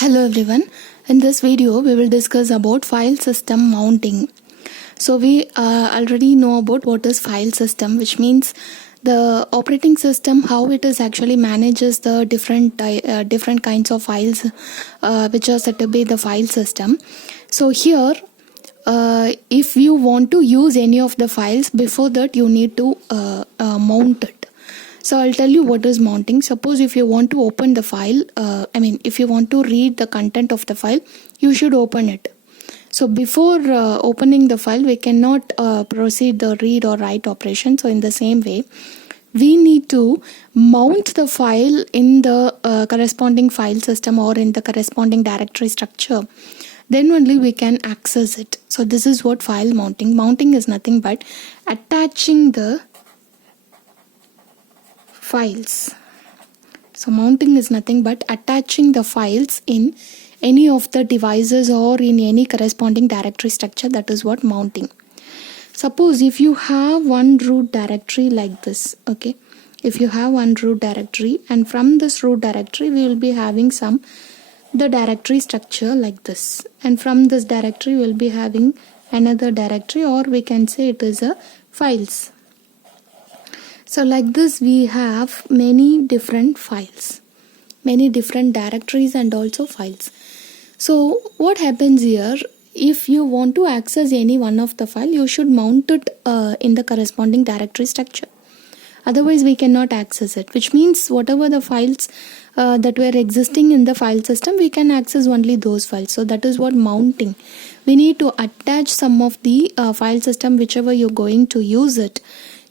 Hello everyone. In this video we will discuss about file system mounting. So we already know about what is file system, which means the operating system, how it is actually manages the different kinds of files which are said to be the file system. So here if you want to use any of the files, before that you need to mount it. So I'll tell you what is mounting. Suppose if you want to open the file, if you want to read the content of the file, you should open it. So before opening the file, we cannot proceed the read or write operation. So in the same way, we need to mount the file in the corresponding file system or in the corresponding directory structure. Then only we can access it. So this is what file mounting. Mounting is nothing but attaching the files. So mounting is nothing but attaching the files in any of the devices or in any corresponding directory structure. That is what mounting. Suppose if you have one root directory like this, okay, if you have one root directory, and from this root directory we will be having the directory structure like this, and from this directory we will be having another directory, or we can say it is a files. So like this we have many different files, many different directories and also files. So what happens here, if you want to access any one of the file, you should mount it in the corresponding directory structure. Otherwise we cannot access it, which means whatever the files that were existing in the file system, we can access only those files. So that is what mounting. We need to attach some of the file system, whichever you're going to use it.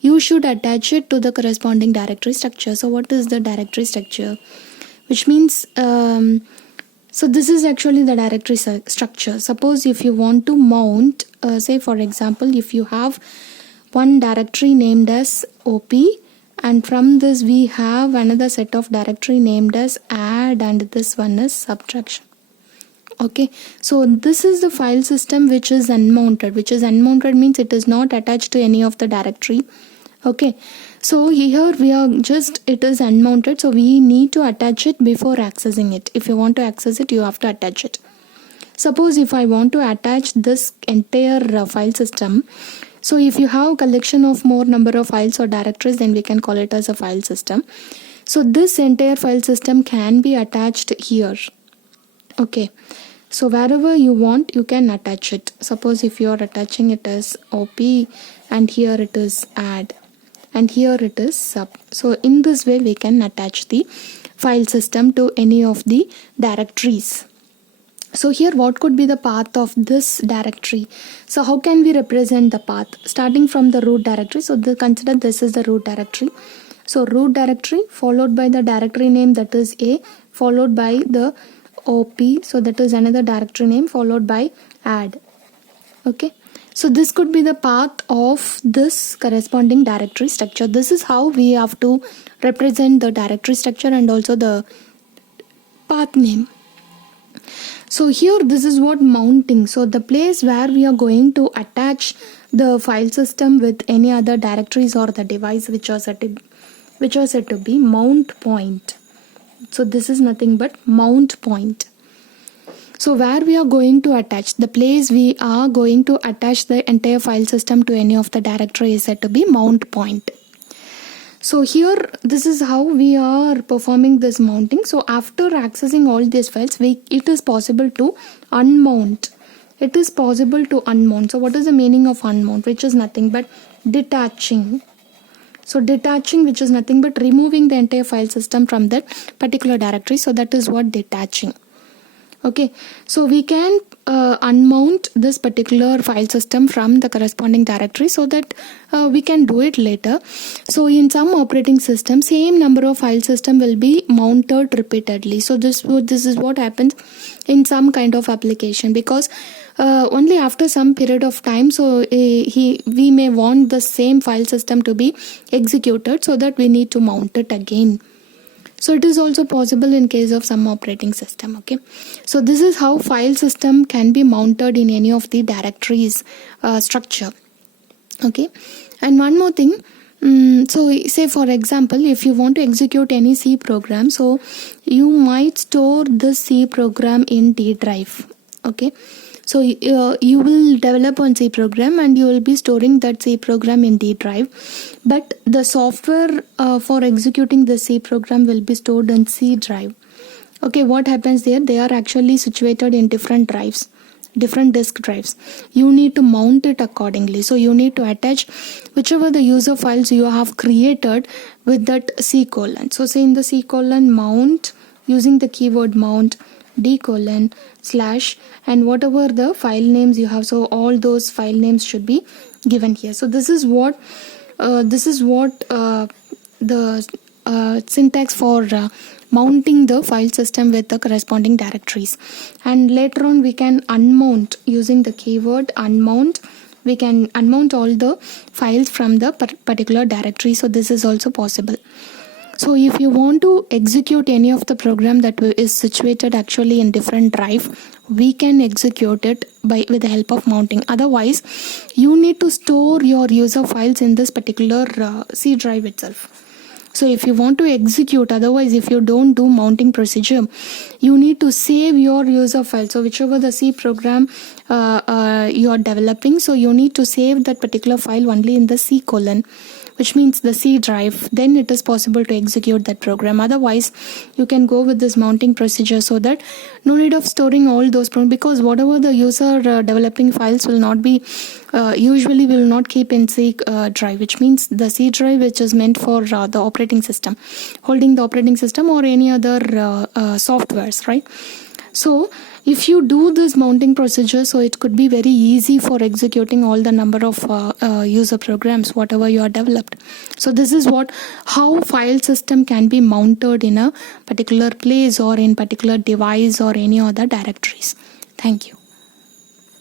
You should attach it to the corresponding directory structure. So what is the directory structure? Which means, so this is actually the directory structure. Suppose if you want to mount, say for example, if you have one directory named as OP, and from this we have another set of directory named as add, and this one is subtraction. Okay, so this is the file system which is unmounted. Which is unmounted means it is not attached to any of the directory. Okay, so here we are just, it is unmounted, so we need to attach it before accessing it. If you want to access it, you have to attach it. Suppose if I want to attach this entire file system, so if you have collection of more number of files or directories, then we can call it as a file system. So this entire file system can be attached here. Okay, so wherever you want, you can attach it. Suppose if you are attaching it as OP, and here it is add, and here it is sub. So in this way we can attach the file system to any of the directories. So here what could be the path of this directory? So how can we represent the path? Starting from the root directory. So consider this is the root directory. So root directory followed by the directory name, that is A, followed by the OP, so that is another directory name, followed by add. Okay, so this could be the path of this corresponding directory structure. This is how we have to represent the directory structure and also the path name. So here this is what mounting. So the place where we are going to attach the file system with any other directories or the device which are said to be mount point. So this is nothing but mount point. So where we are going to attach, the place we are going to attach the entire file system to any of the directory is said to be mount point. So here this is how we are performing this mounting. So after accessing all these files, it is possible to unmount. It is possible to unmount. So what is the meaning of unmount? Which is nothing but detaching. So detaching, which is nothing but removing the entire file system from that particular directory. So that is what detaching. Okay, so we can unmount this particular file system from the corresponding directory, so that we can do it later. So in some operating system, same number of file system will be mounted repeatedly. So this is what happens in some kind of application, because only after some period of time, so we may want the same file system to be executed, so that we need to mount it again. So it is also possible in case of some operating system. Okay, so this is how file system can be mounted in any of the directories structure. Okay, and one more thing, So say for example, if you want to execute any C program, so you might store the C program in D drive. Okay, so you will develop one C program and you will be storing that C program in D drive, but the software for executing the C program will be stored in C drive. Okay, what happens there? They are actually situated in different drives, different disk drives. You need to mount it accordingly. So you need to attach whichever the user files you have created with that C colon. So say in the C colon mount, using the keyword mount, D colon slash, and whatever the file names you have, so all those file names should be given here. So this is what the syntax for mounting the file system with the corresponding directories. And later on we can unmount using the keyword unmount. We can unmount all the files from the particular directory. So this is also possible. So if you want to execute any of the program that is situated actually in different drive, we can execute it with the help of mounting. Otherwise, you need to store your user files in this particular C drive itself. So if you want to execute, otherwise if you don't do mounting procedure, you need to save your user file. So whichever the C program you are developing, so you need to save that particular file only in the C colon, which means the C drive. Then it is possible to execute that program. Otherwise, you can go with this mounting procedure, so that no need of storing all those programs, because whatever the user developing files will not be usually will not keep in C drive, which means the C drive which is meant for the operating system, holding the operating system or any other softwares, right? So if you do this mounting procedure, so it could be very easy for executing all the number of user programs whatever you are developed. So this is how file system can be mounted in a particular place or in particular device or any other directories. Thank you.